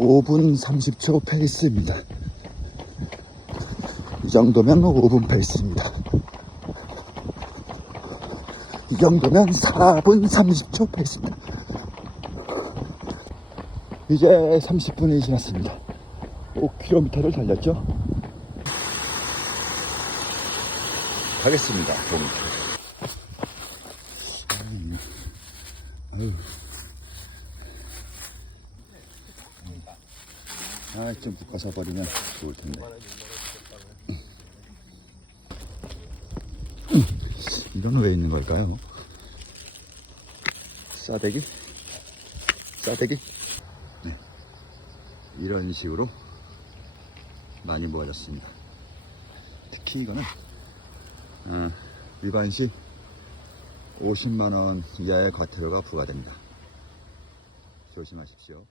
5분 30초 페이스입니다. 이 정도면 5분 페이스입니다. 이 정도면 4분 30초 페이스입니다. 이제 30분이 지났습니다. 5km를 달렸죠? 가겠습니다. 동. 아유. 아, 좀 묶어서 버리면 좋을 텐데. 이건 왜 있는 걸까요? 싸대기? 싸대기? 네. 이런 식으로 많이 모아졌습니다. 특히 이거는 어, 위반 시 50만원 이하의 과태료가 부과됩니다. 조심하십시오.